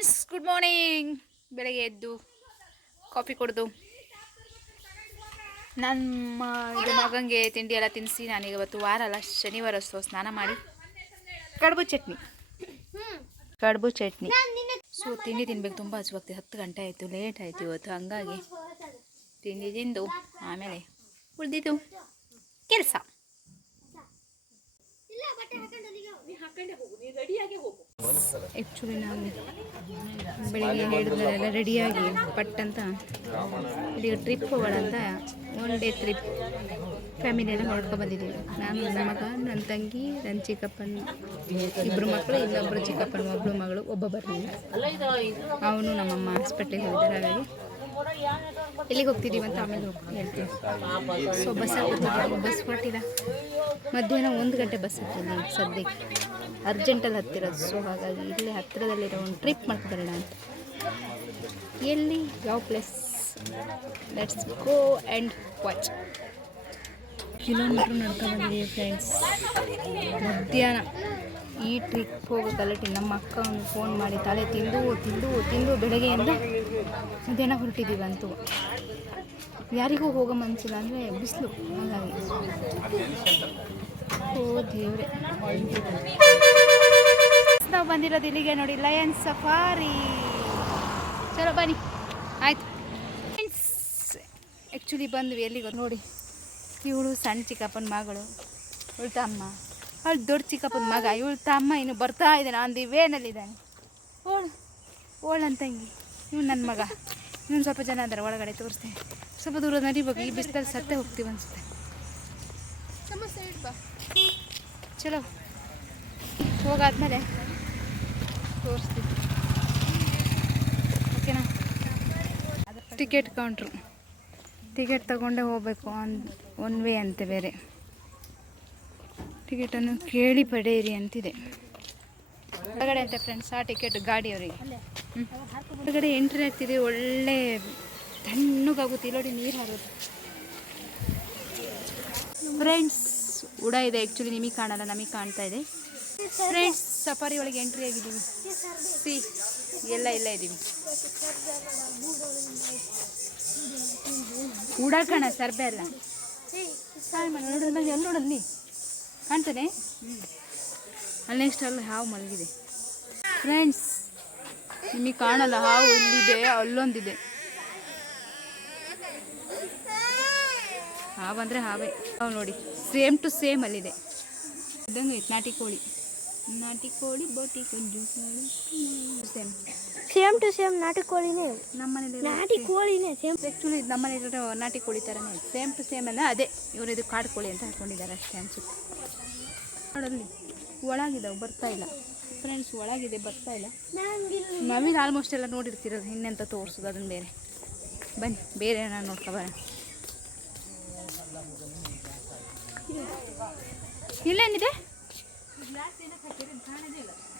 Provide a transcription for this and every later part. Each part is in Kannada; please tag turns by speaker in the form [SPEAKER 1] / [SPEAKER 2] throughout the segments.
[SPEAKER 1] ಫ್ರೆಂಡ್ಸ್ ಗುಡ್ ಮಾರ್ನಿಂಗ್ ಬೆಳಗ್ಗೆ ಎದ್ದು ಕಾಫಿ ಕುಡ್ದು. ನಮ್ಮ ಇದು ಮಗಂಗೆ ತಿಂಡಿ ಎಲ್ಲ ತಿನ್ನಿಸಿ ನಾನೀಗ ಇವತ್ತು ವಾರ ಅಲ್ಲ, ಶನಿವಾರ ಸೊ ಸ್ನಾನ ಮಾಡಿ. ಕಡುಬು ಚಟ್ನಿ. ಕಡುಬು ಚಟ್ನಿ. ಸೊ ತಿಂಡಿ ತಿನ್ಬೇಕು, ತುಂಬ ಹಸುವಾಗ್ತಿದೆ. ಹತ್ತು ಗಂಟೆ ಆಯಿತು ಲೇಟ್ ಆಯಿತು ಇವತ್ತು, ಹಂಗಾಗಿ ತಿಂಡಿ ತಿಂದು ಆಮೇಲೆ ಉಳಿದಿದ್ದು ಕೆಲಸ. ಆ್ಯಕ್ಚುಲಿ ನಾವು ಬೆಳಿಗ್ಗೆ ಹೇಳಿದ್ರೆಲ್ಲ ರೆಡಿಯಾಗಿ ಪಟ್ ಅಂತ ಇಲ್ಲಿ ಟ್ರಿಪ್ ಹೋಗೋಣಂತ ಒನ್ ಡೇ ಟ್ರಿಪ್ ಫ್ಯಾಮಿಲಿ ಎಲ್ಲ ನೋಡ್ಕೊಂಡು ಬಂದಿದ್ದೀವಿ. ನಾನು, ನನ್ನ ಮಗ, ನನ್ನ ತಂಗಿ, ನನ್ನ ಚಿಕ್ಕಪ್ಪನ ಇಬ್ಬರು ಮಕ್ಕಳು ಇನ್ನೊಬ್ಬರು ಚಿಕ್ಕಪ್ಪನ ಒಬ್ಬಳು ಮಗಳು, ಒಬ್ಬ ಬರಲಿಲ್ಲ. ಅವನು ನಮ್ಮಮ್ಮ ಹಾಸ್ಪಿಟ್ಲಿಗೆ ಹೋಗಿದ್ದಾರೆ, ಹಾಗಾಗಿ ಎಲ್ಲಿಗೆ ಹೋಗ್ತಿದ್ದೀವಿ ಅಂತ ಆಮೇಲೆ ಹೋಗ್ತೀವಿ ಹೇಳ್ತೀವಿ ಸೊ ಬಸ್ಸಲ್ಲಿ ಬಸ್ ಹೊರಟಿಲ್ಲ ಮಧ್ಯಾಹ್ನ ಒಂದು ಗಂಟೆ ಬಸ್ ಹತ್ತಿಲ್ಲ ಸದ್ಯಕ್ಕೆ ಅರ್ಜೆಂಟಲ್ಲಿ ಹತ್ತಿರೋದು. ಸೊ ಹಾಗಾಗಿ ಇಲ್ಲೇ ಹತ್ತಿರದಲ್ಲಿರೋ ಒಂದು ಟ್ರಿಪ್ ಮಾಡ್ಕೊಬರೋಣ ಅಂತ ಎಲ್ಲಿ? ಯಾವ place let's go and watch kilometre ನಡ್ಕೊಂಡ್ಬಂದಿದ್ದೀವಿ friends ಮಧ್ಯಾಹ್ನ ಈ ಟ್ರಿಪ್ ಹೋಗೋ ಗಲಾಟೆ ನಮ್ಮ ಅಕ್ಕ ಒಂದು ಫೋನ್ ಮಾಡಿ ತಲೆ ತಿಂದು ತಿಂದು ತಿಂದು ಬೆಳಗ್ಗೆಯಿಂದ ಮಧ್ಯಾಹ್ನ ಹೊರಟಿದ್ದೀವಿ ಅಂತೂ. ಯಾರಿಗೂ ಹೋಗೋ ಮನಸ್ಸಿಲ್ಲ ಅಂದರೆ ಬಿಸಿಲು. ಹಾಗಾಗಿ. ಓ, ದೇವ್ರೆ. ನಾವು ಬಂದಿರೋದು ಇಲ್ಲಿಗೆ ನೋಡಿ ಲಯನ್ ಸಫಾರಿ ಚಲೋ, ಬನ್ನಿ. ಆಯ್ತು. ಆ್ಯಕ್ಚುಲಿ ಬಂದ್ವಿ ಎಲ್ಲಿಗೋ ನೋಡಿ. ಇವಳು ಸಣ್ಣ ಚಿಕ್ಕಪ್ಪನ ಮಗಳು, ಇವಳು ತಮ್ಮ. ಅವಳು ದೊಡ್ಡ ಚಿಕ್ಕಪ್ಪನ ಮಗ, ಇವಳು ತಮ್ಮ ಇನ್ನು ಬರ್ತಾ ಇದ್ದಾನೆ ಆನ್ ದಿ ವೇನಲ್ಲಿದ್ದಾನೆ ಓಳು ಓಳಂತಂಗಿ ಅಂತಂಗಿ ಇವ್ನು ನನ್ನ ಮಗ. ಇನ್ನೊಂದು ಸ್ವಲ್ಪ ಜನ ಅದರ ಒಳಗಡೆ ತೋರಿಸ್ತೇನೆ. ಸ್ವಲ್ಪ ದೂರ ನಡಿಬೇಕು ಈ ಬಿಸಿಲಲ್ಲಿ ಸತ್ತೇ ಹೋಗ್ತೀವಿ ಅನಿಸುತ್ತೆ. ಚಲೋ. ಹೋಗಾದ್ಮೇಲೆ ತೋರಿಸ್ತೀವಿ ಓಕೆನಾ? Ticket counter. ಟಿಕೆಟ್ ತಗೊಂಡೇ ಹೋಗಬೇಕು ಒನ್ ಒನ್ ವೇ ಅಂತೆ ಬೇರೆ. ಟಿಕೆಟನ್ನು ಕೇಳಿ ಪಡೆಯಿರಿ ಅಂತಿದೆ. ಹೊರಗಡೆ ಅಂತೆ ಫ್ರೆಂಡ್ಸ್ ಆ ಟಿಕೆಟ್ ಗಾಡಿಯವರಿಗೆ. ಹೊರಗಡೆ ಎಂಟ್ರಿ ಆಗ್ತಿದೆ ಒಳ್ಳೆ ತಣ್ಣಗಾಗುತ್ತೆ. ನೋಡಿ ನೀರು ಹಾರೋದು. ಫ್ರೆಂಡ್ಸ್ ಉಡ ಇದೆ. ಆ್ಯಕ್ಚುಲಿ ನಿಮಗೆ ಕಾಣಲ್ಲ, ನಮಗೆ ಕಾಣ್ತಾ ಇದೆ. ಫ್ರೆಂಡ್ಸ್ ಸಫಾರಿ ಒಳಗೆ ಎಂಟ್ರಿ ಆಗಿದ್ದೀವಿ. ಸಿ ಎಲ್ಲ ಎಲ್ಲ ಇದ್ದೀವಿ. ಉಡ ಕಣ, ಸರ್ಬೆ ಅಲ್ಲ. ನೋಡೋದು ಎಲ್ಲಿ ನೋಡಲ್ಲಿ ಕಾಣ್ತಾನೆ ಅಲ್ಲಿ ನೆಕ್ಸ್ಟ್ ಅಲ್ಲಿ ಹಾವು ಮಲಗಿದೆ. ಫ್ರೆಂಡ್ಸ್ ನಿಮಗೆ ಕಾಣಲ್ಲ ಹಾವು ಇಲ್ಲಿದೆ ಅಲ್ಲೊಂದಿದೆ. ಹಾವು ಅಂದರೆ ಹಾವೇ. ಹಾವು ನೋಡಿ ಸೇಮ್ ಟು ಸೇಮ್ ಅಲ್ಲಿದೆ. ಇದ್ದಂಗೆ ನಾಟಿ ಕೋಳಿ. ನಾಟಿ ಕೋಳಿ ಬೋಟಿ ಕುಂಜು. ಸೇಮ್.
[SPEAKER 2] ಸೇಮ್ ಟು ಸೇಮ್ ನಾಟಿ ಕೋಳಿನೇ.
[SPEAKER 1] ನಮ್ಮನೇಲಿ
[SPEAKER 2] ನಾಟಿ ಕೋಳಿನೇ ಸೇಮ್.
[SPEAKER 1] ಆ್ಯಕ್ಚುಲಿ ನಮ್ಮ ಮನೇಲಿರೋ ನಾಟಿ ಕೋಳಿ ಥರನೇ ಸೇಮ್ ಟು ಸೇಮ್ ಅಲ್ಲ ಅದೇ. ಇವರು ಇದು ಕಾಡು ಕೋಳಿ ಅಂತ ಹಾಕೊಂಡಿದ್ದಾರೆ ಅಷ್ಟೇ ಅನ್ಸುತ್ತೆ. ನೋಡಲ್ಲಿ ಒಳಗಿದ್ದಾವೆ ಬರ್ತಾ ಇಲ್ಲ. ಫ್ರೆಂಡ್ಸ್ ಒಳಗಿದೆ ಬರ್ತಾ ಇಲ್ಲ. ನವೀನ್ ಆಲ್ಮೋಸ್ಟ್ ಎಲ್ಲ ನೋಡಿರ್ತಿರೋದು ಇನ್ನೆಂತ ತೋರಿಸೋದು ಅದನ್ನ ಬೇರೆ. ಬನ್ನಿ ಬೇರೆ ಏನಾರು ನೋಡ್ಕೊಬಾರ ಇಲ್ಲೇನಿದೆ?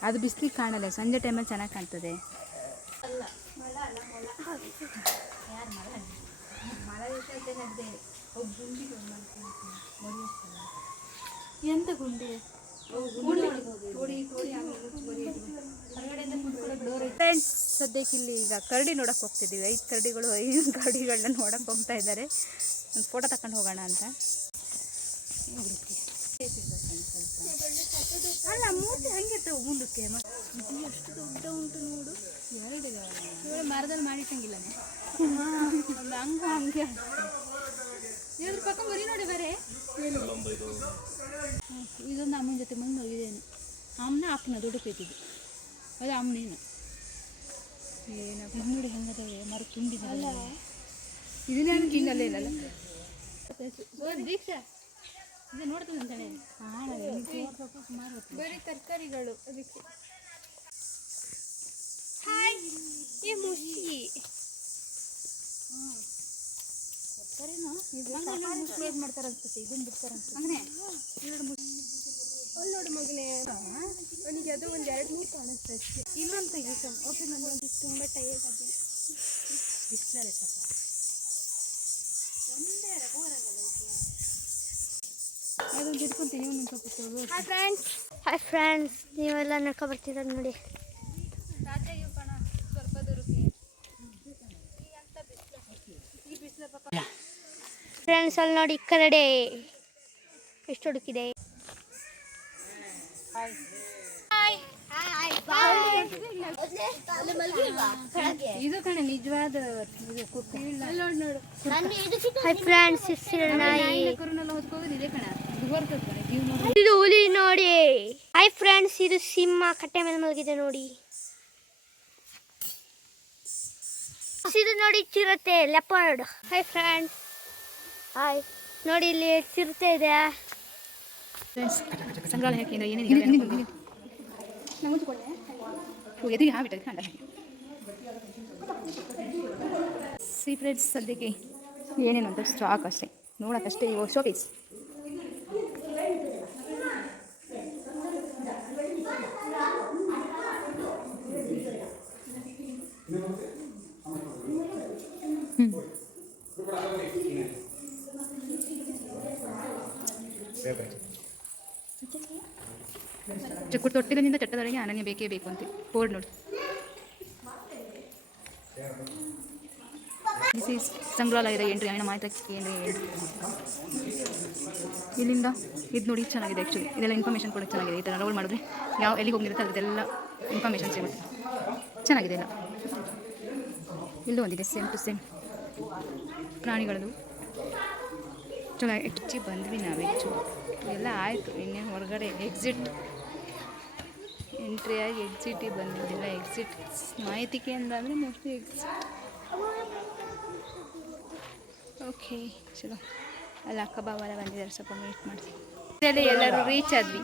[SPEAKER 1] ಅದು ಬಿಸಿಲಿಗೆ ಕಾಣಲ್ಲ ಸಂಜೆ ಟೈಮಲ್ಲಿ ಚೆನ್ನಾಗಿ ಕಾಣ್ತದೆ. ಎಂತ ಗುಂಡಿ? ಫ್ರೆಂಡ್ಸ್ ಸದ್ಯಕ್ಕೆ ಇಲ್ಲಿ ಈಗ ಕರಡಿ ನೋಡಕ್ಕೆ ಹೋಗ್ತಿದ್ದೀವಿ. ಐದು ಕರಡಿಗಳು, ಐದು ಕರಡಿಗಳನ್ನ ನೋಡಕ್ಕೆ ಹೋಗ್ತಾ ಇದ್ದಾರೆ. ಒಂದು ಫೋಟೋ ತಕೊಂಡು ಹೋಗೋಣ ಅಂತ. ಅಲ್ಲ ಮೂರ್ತಿ ಹಂಗಿತ್ತು ಮುಂದಕ್ಕೆ ಎಷ್ಟು ದೊಡ್ಡ ಉಂಟು ನೋಡು. ಎರಡು ಮರದಲ್ಲಿ ಮಾಡಿಟ್ಟಂಗಿಲ್ಲ ಹಂಗ, ಹಂಗೆ ಇದ್ರ ಪಕ್ಕ ಬರೀ ನೋಡಿ ಬೇರೆ. ಇದೊಂದು ಅಮ್ಮನ ಜೊತೆ ಮುಂದೆ ಇದೇನು. ಅಮ್ಮನ ಅಪ್ಪನ ದುಡುಕೈತಿದ್ದು ಅದು ಅಮ್ಮನೇನು. ಏನಪ್ಪ ನೋಡಿ ಹೆಂಗದವೆ ಮರ ತುಂಬಿದಲ್ಲ ಇದನ್ನೇ ನಾನು ತಿನ್ನಲ್ಲ ಇಲ್ಲಲ್ಲ ದೀಕ್ಷಾ. ಇದು ನೋಡ್ತದೆ ಅಂತಾನೆ ಬರೀ ತರಕಾರಿಗಳು ಅದಕ್ಕೆ.
[SPEAKER 2] ಹಾಯ್ ಈ
[SPEAKER 1] ಕರೆನೋ? ಸೇವ್ ಮಾಡ್ತಾರೆ ಅನ್ಸುತ್ತೆ ಇದನ್ನ
[SPEAKER 2] ಬಿಡ್ತಾರೆ ನೋಡಿ ಮಗನೇ. ನನಗೆ ಅದು ಒಂದು ಎರಡು ಮೂರು ಕಾಣಿಸ್ತಾ ತುಂಬ
[SPEAKER 1] ಆಗಿದೆ ಪಾಪ ಒಂದೇ
[SPEAKER 2] hi friends hi friends
[SPEAKER 3] friends ಅಲ್ಲಿ ನೋಡಿ ಕರಡೆ ಎಷ್ಟು ಹುಡುಕಿದೆ?
[SPEAKER 1] ಇದು ಕಣೆ ನಿಜವಾದ ಇದು ಕುಕ್ಕ
[SPEAKER 3] ಹಾಯ್ ಫ್ರೆಂಡ್ಸ್ ನಾಯಿ
[SPEAKER 1] ಇದೆ ನೋಡಿ
[SPEAKER 3] ಇದು ಹುಲಿ ನೋಡಿ. ಹಾಯ್ ಫ್ರೆಂಡ್ಸ್ ಇದು ಸಿಂಹ ಕಟ್ಟೆ ಮೇಲೆ ಮಲಗಿದೆ ನೋಡಿ. ಇದು ನೋಡಿ ಚಿರತೆ ಲೆಪರ್ಡ್ ಹೈ ಫ್ರೆಂಡ್ಸ್ ಹಾಯ್ ನೋಡಿ ಇಲ್ಲಿ ಚಿರತೆ ಇದೆ.
[SPEAKER 1] ಫ್ರೆಂಡ್ಸ್ ಸಂಗ್ರಹಾಲಯ ಕೇಂದ್ರ ಏನೇನು ಎದುರಿಗೆ ಹಾಬಿಟ್ಟದೆ ಕಂಡ ಸಿ ಫ್ರೆಂಡ್ಸ್ ಸದ್ಯಕ್ಕೆ ಏನೇನು ಅಂತ ಸ್ಟಾಕ್ ಅಷ್ಟೇ. ನೋಡೋಕ್ಕಷ್ಟೇ ಇವಾಗ ಶೋ ಚಕ್ಕು ತೊಟ್ಟಿಲಿನಿಂದ ಚಟ್ಟದೊಳಗೆ ಅನನ್ಯ ಬೇಕೇ ಬೇಕು ಅಂತ. ಬೋರ್ಡ್ ನೋಡಿ. ಈಸ್ ಸಂಗ್ರಹಾಲಯದ ಎಂಟ್ರಿ ಅಣ್ಣ ಮಾಹಿತಿ ಏನ್ರಿ ಇಲ್ಲಿಂದ ಇದು ನೋಡಿ ಚೆನ್ನಾಗಿದೆ ಆ್ಯಕ್ಚುಲಿ ಇದೆಲ್ಲ ಇನ್ಫಾರ್ಮೇಷನ್ ಕೂಡ ಚೆನ್ನಾಗಿದೆ. ಈ ಥರ ರೋಲ್ ಮಾಡಿದ್ರೆ ಯಾವ ಎಲ್ಲಿಗೆ ಹೋಗಿರುತ್ತೆ ಅದೆಲ್ಲ ಇನ್ಫಾರ್ಮೇಷನ್ ಸಿಗುತ್ತೆ ಚೆನ್ನಾಗಿದೆ ಎಲ್ಲ. ಇಲ್ಲೂ ಒಂದಿದೆ ಸೇಮ್ ಟು ಸೇಮ್ ಪ್ರಾಣಿಗಳದು. ಚೆನ್ನಾಗಿ ಹೆಚ್ಚಿ ಬಂದ್ವಿ ನಾವು ಹೆಚ್ಚು ಎಲ್ಲ ಆಯಿತು ಇನ್ನೇ ಹೊರಗಡೆ ಎಕ್ಸಿಟ್ ಎಂಟ್ರಿ ಆಗಿ ಎಕ್ಸಿಟಿಗೆ ಬಂದಿದ್ದಿಲ್ಲ ಎಕ್ಸಿಟ್ ಮಾಹಿತಿ ಕೇಂದ್ರ ಅಂದರೆ ಮೋಸ್ಟ್ಲಿ ಎಕ್ಸಿಟ್ ಓಕೆ ಚಲೋ. ಅಲ್ಲಿ, ಅಕ್ಕ ಬಾವ ಎಲ್ಲ ಬಂದಿದ್ದಾರೆ, ಸ್ವಲ್ಪ ವೇಟ್ ಮಾಡಿ ಇದರಲ್ಲಿ ಎಲ್ಲರೂ ರೀಚ್ ಆದ್ವಿ.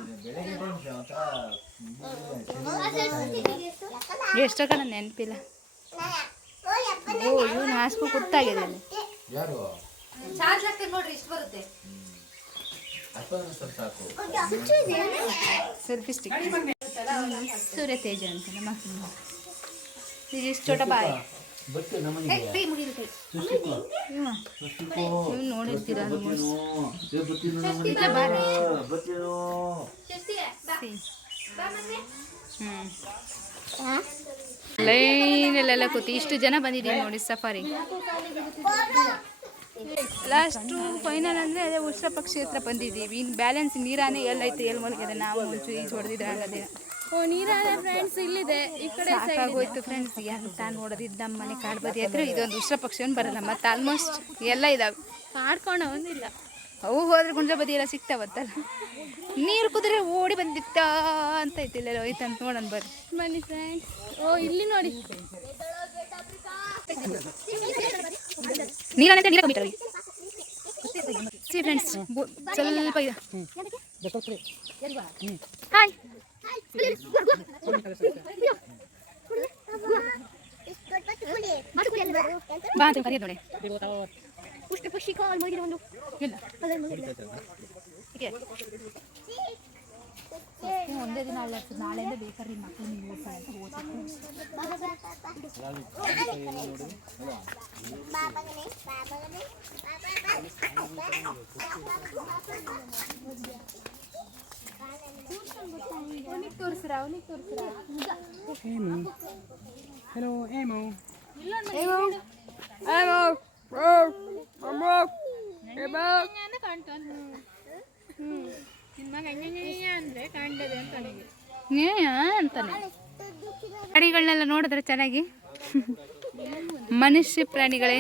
[SPEAKER 1] ಎಷ್ಟೋ ಕಡೆ ನೆನಪಿಲ್ಲ. ಓ, ಇವನು ಹಾಸ್ಕೊ ಗೊತ್ತಾಗಿದೆ ಅಲ್ಲಿ
[SPEAKER 4] ನೋಡ್ರಿ ಇಷ್ಟು ಸಾಕು
[SPEAKER 1] ಸೆಲ್ಫಿ ಸ್ಟಿಕ್ ಸೂರ್ಯ ತೇಜ ಅಂತ ನಮ್ಮ ಇದು ಚೋಟ ಬಾಯ್. ನೋಡಿರ್ತೀರ ಲೈನಲ್ಲೆಲ್ಲ ಕೂತಿ ಇಷ್ಟು ಜನ ಬಂದಿದ್ದೀವಿ ನೋಡಿ ಸಫಾರಿ. ಲಾಸ್ಟು ಫೈನಲ್ ಅಂದರೆ ಅದೇ ಉಷ್ಟ್ರ ಪಕ್ಷಿ ಹತ್ರ ಬಂದಿದ್ದೀವಿ. ಇನ್ನು ಬ್ಯಾಲೆನ್ಸ್ ನೀರಾನೇ ಎಲ್ಲೈತೆ ಎಲ್ಲಿ ಮಲಗಿದೆ ನಾವು ಒಂಚೂರು ಈಜು ಹೊಡೆದಿದ್ರೆ ಆಗೋದಿಲ್ಲ
[SPEAKER 2] ಓ ನೀರಾನೆ ಫ್ರೆಂಡ್ಸ್ ಇಲ್ಲಿದೆ. ಈ ಕಡೆ
[SPEAKER 1] ಸಾಕಾಗೋಯ್ತು ಫ್ರೆಂಡ್ಸ್ ಅಂತ ನೋಡೋದಿದ್ದು ನಮ್ಮ ಮನೆ ಕಾಡ್ಬದಿ ಹತ್ರ ಇದೊಂದು ಉಷ್ಟ್ರ ಪಕ್ಷಿಯನ್ನು ಬರಲ್ಲ. ಮತ್ತು ಆಲ್ಮೋಸ್ಟ್ ಎಲ್ಲ ಇದಾವೆ.
[SPEAKER 2] ಮಾಡ್ಕೊಂಡು ಒಂದಿಲ್ಲ.
[SPEAKER 1] ಅವು ಹೋದ್ರೆ ಗುಂಡ್ರ ಬದಿ ಎಲ್ಲ ಸಿಗ್ತಾವತ್ತಲ್ಲ. ನೀರು ಕುದ್ರೆ ಓಡಿ ಬಂದಿತ್ತ ಅಂತ ಐತಿಲ್ಲ ಹೋಯ್ತು ಅಂತ ನೋಡೋಣ ಬರ್ರಿ.
[SPEAKER 2] ಬನ್ನಿ ಫ್ರೆಂಡ್ಸ್ ಓ ಇಲ್ಲಿ ನೋಡಿ.
[SPEAKER 1] ನೀರನ್ನ ನೀರ ಕಮ್ಮಿ ಸಿ ಫ್ರೆಂಡ್ಸ್ ಸ್ವಲ್ಪ ಇದೆ. ಹಾಯ್ ಬಾ ಅಂತ ಕರೆಯೋದು ನೋಡಿ.
[SPEAKER 3] ಪುಷ್ಟಿ ಪುಷ್ಟಿ ಕಾಲ್ ಮುಗಿದ ಒಂದು.
[SPEAKER 1] ಇಲ್ಲ. ಹೀಗೆ ಒಂದೇ ದಿನ ಅಲ್ಲ ನಾಳೆಯಿಂದ ಬೇಕಾದ್ರೆ ಮಕ್ಕಳು ನೀವು
[SPEAKER 2] ಅವನಿಗೆ ತೋರಿಸ್ರ ಅವನಿಗೆ ತೋರಿಸ್ರ
[SPEAKER 1] ಅಂತಾನೆ. ಪ್ರಾಣಿಗಳನ್ನೆಲ್ಲ ನೋಡಿದ್ರೆ ಚೆನ್ನಾಗಿ. ಮನುಷ್ಯ ಪ್ರಾಣಿಗಳೇ.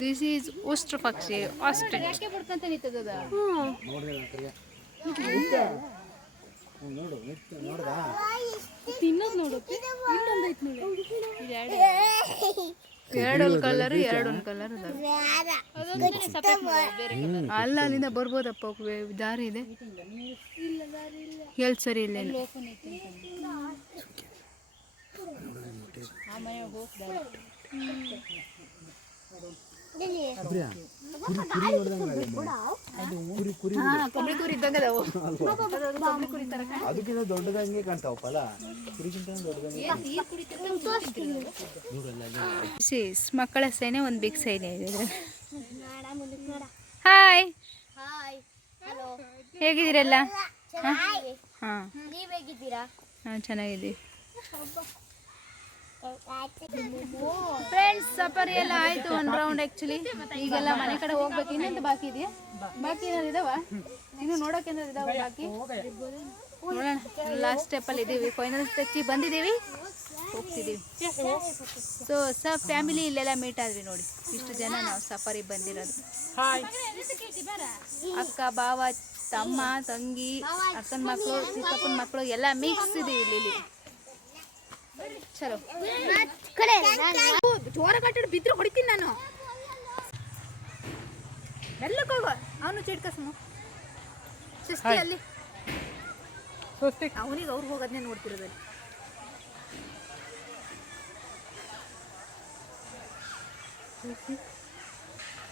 [SPEAKER 1] ದಿಸ್ ಈಸ್ ಉಷ್ಟ್ರ ಪಕ್ಷಿ
[SPEAKER 2] ಅಷ್ಟು ತಿನ್ನೋದು ನೋಡಿ.
[SPEAKER 1] ಎರಡು ಕಲರ್ ಎರಡು ಕಲರ್ ಅಲ್ಲ ಅಲ್ಲಿಂದ ಬರ್ಬೋದಪ್ಪ ದಾರಿ ಇದೆ. ಎಲ್ಲಿ ಸರಿ ಇಲ್ಲ ಹಾ, ಕೊಬ್ಬರಿ ಕೂರಿ ಇದ್ದಂಗೆ ಅದಾವು.
[SPEAKER 4] ಅದಕ್ಕಿಂತ ದೊಡ್ಡದಂಗೆ ಕಾಣ್ತಾವಪ್ಪಲ್ಲ ಕುರಿಗಿಂತ ದೊಡ್ಡದಂಗೆ
[SPEAKER 1] This ಮಕ್ಕಳ ಸೇನೆ ಒಂದು ಬಿಗ್ ಸೈನೆ ಇದೆ. ಹಾಯ್
[SPEAKER 3] ಹಾಯ್ ಹಲೋ
[SPEAKER 1] ಹೇಗಿದ್ದೀರಲ್ಲ?
[SPEAKER 3] ಹಾ.
[SPEAKER 1] ಹಾಂ
[SPEAKER 3] ನೀವ್ ಹೇಗಿದ್ದೀರಾ?
[SPEAKER 1] ನಾವು ಚೆನ್ನಾಗಿದ್ದೀವಿ. ಫ್ರೆಂಡ್ಸ್ ಸಫಾರಿ ಎಲ್ಲ ಆಯ್ತು ಒಂದು ರೌಂಡ್ ಆ್ಯಕ್ಚುಲಿ ಈಗೆಲ್ಲ ಮನೆ ಕಡೆ ಹೋಗ್ಬೇಕು. ಇನ್ನೊಂದು ಬಾಕಿ ಇದೆಯಾ? ಬಾಕಿ ಏನಾದ್ರು ಇದಾವ? ಇನ್ನು ನೋಡೋಕೆ ಏನಾದ್ರು ಇದಾವ ಬಾಕಿ? ನೋಡೋಣ. ಲಾಸ್ಟ್ ಸ್ಟೆಪ್ಪಲ್ಲಿ ಇದ್ದೀವಿ ಫೈನಲ್ ಸ್ಟೆಚ್ಚಿ ಬಂದಿದ್ದೀವಿ. ಹೋಗ್ತಿದ್ದೀವಿ. ಸೊ ಸ ಫ್ಯಾಮಿಲಿ ಇಲ್ಲೆಲ್ಲ ಮೀಟ್ ಆದ್ವಿ ನೋಡಿ. ಇಷ್ಟು ಜನ ನಾವು ಸಫಾರಿ ಬಂದಿರೋದು. ಅಕ್ಕ ಬಾವ ತಮ್ಮ, ತಂಗಿ, ಅಕ್ಕನ ಮಕ್ಕಳು, ಚಿಕ್ಕಪ್ಪನ ಮಕ್ಕಳು ಎಲ್ಲ ಮಿಕ್ಸ್ ಇದೀವಿ ಇಲ್ಲಿ. ಚಲೋ.
[SPEAKER 3] ಕಡೆ
[SPEAKER 1] ಜೋರ ಕಟ್ಟಡ ಬಿದ್ರು ಹೊಡಿತೀನಿ ನಾನು. ಎಲ್ಲಕ್ಕೆ ಹೋಗೋ. ಅವನು ಚಿಡ್ಕಸ್ಮು ಅಲ್ಲಿ. ಅವನಿಗೆ ಅವ್ರು ಹೋಗೋದನ್ನೇ ನೋಡ್ತಿರೋದಲ್ಲಿ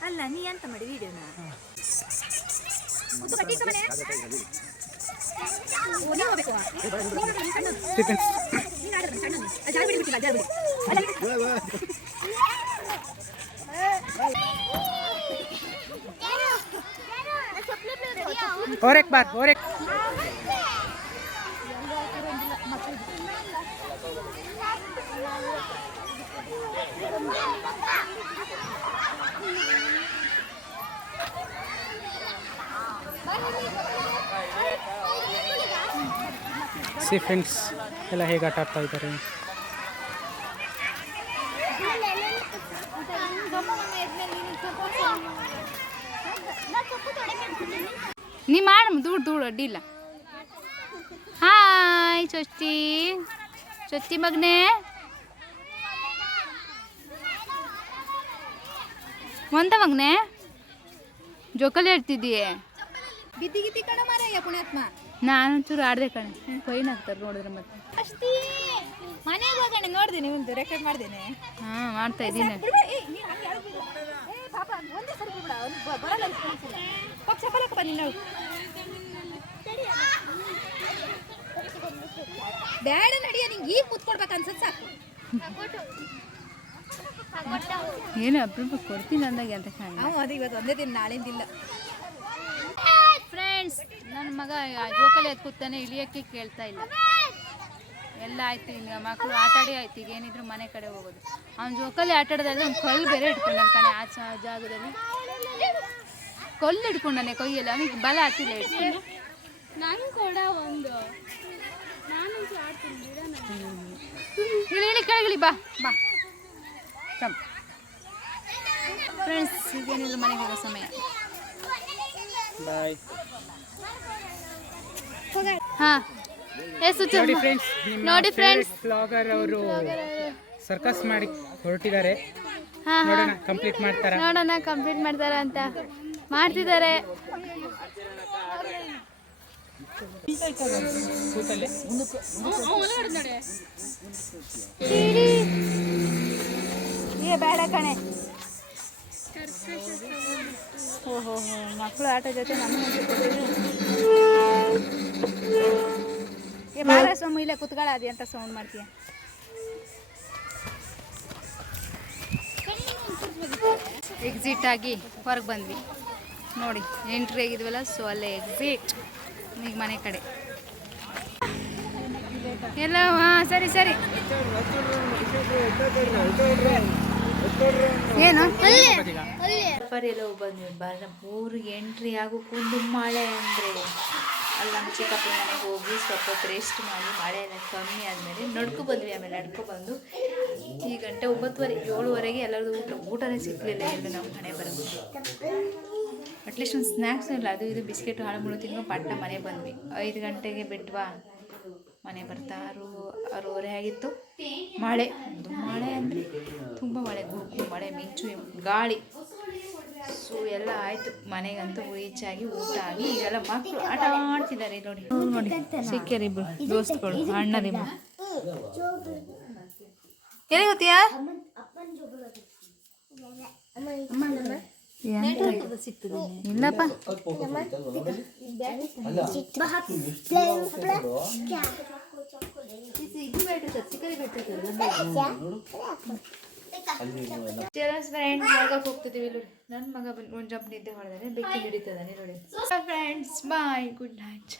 [SPEAKER 1] ಅಲ್ಲ ನೀ ಅಂತ ಮಾಡಿ ವಿಡಿಯೋನ
[SPEAKER 5] और एक बार और एक। सी फ्रेंड्स ಎಲ್ಲ ಹೇಗೆ ಆಟ ಆಡ್ತಾ ಇದ್ದಾರೆ?
[SPEAKER 1] ನೀ ಮಾಡ ದೂಡ್ ದೂಡ್ ಅಡ್ಡಿಲ್ಲ ಹಾಯ್ ಚೊಚ್ಚಿ ಚೊಚ್ಚಿ ಮಗನೇ. ಒಂದ ಮಗನೇ. ಜೋಕಲಿ ಹೇಳ್ತಿದ್ದೀಯೇ ಬಿದ್ದಿ ಗಿದ್ದಿ ಕಣ ಮಾರಯ್ಯ ಪುಣ್ಯಾತ್ಮ. ನಾನು ಚೂರು ಆಡ್ದೆ ಕಣೆ. ಫೈನ್ ಹಾಕ್ತಾರೆ ನೋಡಿದ್ರೆ ಮತ್ತೆ. ಮನೆಗೆ ಹೋಗೋಣ ನೋಡ್ದೆ ಒಂದು ರೆಕಾರ್ಡ್ ಮಾಡ್ದೇನೆ ಹಾ ಮಾಡ್ತಾ ಇದ್ದೀನಿ. ಬೇಡ. ನಡಿಯ ನಿಂಗೆ ಈಗ ಕೂತ್ಕೊಡ್ಬೇಕು ಅನ್ಸತ್ ಸಾಕು. ಏನು ಅಪ್ರೂಪ ಕೊಡ್ತೀನಿ ಅಂದಾಗ ಅಂತ ಕಾಣ. ನಾವು ಅದು ಇವತ್ತು ಒಂದೇ ದಿನ ನಾಳಿಂದಿಲ್ಲ. ಫ್ರೆಂಡ್ಸ್ ನನ್ನ ಮಗ ಜೋಕಲ್ಲಿ ಎದ್ದು ಕೂತಾನೆ ಇಳಿಯೋಕ್ಕೆ ಕೇಳ್ತಾ ಇಲ್ಲ. ಎಲ್ಲ ಆಯ್ತು ಈಗ ಮಕ್ಕಳು ಆಟಾಡಿ ಆಯ್ತು ಈಗ ಏನಿದ್ರು ಮನೆ ಕಡೆ ಹೋಗೋದು. ಅವ್ನು ಜೋಕಲ್ಲಿ ಆಟ ಆಡೋದಾದ್ರೆ ಒಂದು ಕಲ್ಲು ಬೇರೆ ಇಟ್ಕೊಂಡು ಕಣೆ ಆ ಜಾಗದಲ್ಲಿ. ಕಲ್ಲು ಇಟ್ಕೊಂಡಾನೆ ಕೈಯಲ್ಲಿ ಅವನಿಗೆ ಬಲ ಹಾಕಿಲ್ಲ ಇಟ್ಕೊಂಡು
[SPEAKER 2] ನಾನು ಕೂಡ ಒಂದು ನಾನು
[SPEAKER 1] ಇಳಿ ಕೆಳಗಿಳಿ ಬಾ ಬಾ. ಕಮ್ ಫ್ರೆಂಡ್ಸ್ ಈಗೇನಿದ್ರು ಮನೆಗೆ ಹೋಗೋ ಸಮಯ.
[SPEAKER 5] ಬಾಯ್
[SPEAKER 1] ಹಾ.
[SPEAKER 5] ನೋಡಿ ಫ್ರೆಂಡ್ಸ್
[SPEAKER 1] ನೋಡಿ ಫ್ರೆಂಡ್ಸ್
[SPEAKER 5] ಬ್ಲಾಗರ್ ಅವರು ಸರ್ಕಸ್ ಮಾಡಿ ಹೊರಟಿದ್ದಾರೆ. ನೋಡೋಣ ಕಂಪ್ಲೀಟ್ ಮಾಡ್ತಾರೆ?
[SPEAKER 1] ನೋಡೋಣ ಕಂಪ್ಲೀಟ್ ಮಾಡ್ತಾರ ಅಂತ. ಮಾಡ್ತಿದ್ದಾರೆ. ಏ ಬೇಡ ಕಣೆ. ಓಹೋ ಮಕ್ಕಳು ಆಟ ಜೊತೆ ನಮ್ಮ ಏ ಬಾರ ಸೋಮು ಇಲ್ಲೇ ಅದಿ ಅಂತ ಸೌಂಡ್ ಮಾಡ್ತೀಯ. ಎಕ್ಸಿಟ್ ಆಗಿ ಹೊರಗೆ ಬಂದ್ವಿ. ನೋಡಿ ಎಂಟ್ರಿ ಆಗಿದ್ವಲ್ಲ ಸೊ ಅಲ್ಲೇ ಎಕ್ಸಿಟ್ ಈಗ ಮನೆ ಕಡೆ. ಎಲ್ಲ, ಹಾಂ, ಸರಿ ಸರಿ. ಏನು? ಎಲ್ಲ ಬಂದ್ವಿ. ಬರ ಮೂರು ಎಂಟ್ರಿ ಆಗು ಕುಂದು ಮಳೆ ಅಂದರೆ. ಅಲ್ಲಿ ನಮ್ಮ ಚಿಕ್ಕಪ್ಪ ಮನೆಗೆ ಹೋಗಿ ಸ್ವಲ್ಪ ಹೊತ್ತು ರೆಸ್ಟ್ ಮಾಡಿ ಮಳೆ ಎಲ್ಲ ಕಮ್ಮಿ ಆದಮೇಲೆ ನಡ್ಕೊ ಬಂದ್ವಿ. ಆಮೇಲೆ ನಡ್ಕೊ ಬಂದು ಈ ಗಂಟೆ ಒಂಬತ್ತುವರೆ, ಏಳುವರೆಗೆ ಎಲ್ಲರದು ಊಟ. ಊಟನೇ ಸಿಕ್ಕಲಿಲ್ಲ ಎಂದು ನಮ್ಮ ಮನೆ ಬರೋದು ಅಟ್ಲೀಸ್ಟ್ ಒಂದು ಸ್ನ್ಯಾಕ್ಸ್ ಇಲ್ಲ ಅದು ಇದು ಬಿಸ್ಕೆಟ್ ಹಾಳು ಮುಳು ತಿನ್ನೋ ಪಟ್ಟ ಮನೆ ಬಂದ್ವಿ. ಐದು ಗಂಟೆಗೆ ಬಿಟ್ವಾ? ಮನೆ ಬರ್ತಾ ಆರು, ಆರೂವರೆ ಆಗಿತ್ತು. ಮಳೆ ಮಳೆ ಅಂದರೆ ತುಂಬ ಮಳೆ ಗುಡುಗು ಮಳೆ, ಮಿಂಚು, ಗಾಳಿ. ಸೊ ಎಲ್ಲ ಆಯಿತು ಮನೆಗಂತೂ ರೀಚ್ ಆಗಿ ಊಟ ಆಗಿ ಈಗೆಲ್ಲ ಮಕ್ಕಳು ಆಟ ಆಡ್ತಿದ್ದಾರೆ ನೋಡಿ ನೋಡಿ ಸಿಕ್ಕ್ಯಾರಿಬ್ರು ದೋಸ್ತಗಳು ಅಣ್ಣರಿಬ್ರು ಎಲ್ಲಿ ಗೊತ್ತೀಯಾ ಇಲ್ಲಪ್ಪ ಫ್ರೆಂಡ್ ಮಗಕ್ಕೆ ಹೋಗ್ತಿದ್ದೀವಿ ನೋಡಿ. ನನ್ನ ಮಗ ಬಂದು ಒಂದು ಜಂಪ್ ನಿದ್ದೆ ಹೊಡೆದಾನೆ ಬೆಕ್ಕಿ ಹಿಡಿತದಾನೆ ನೋಡಿ. Friends bye good night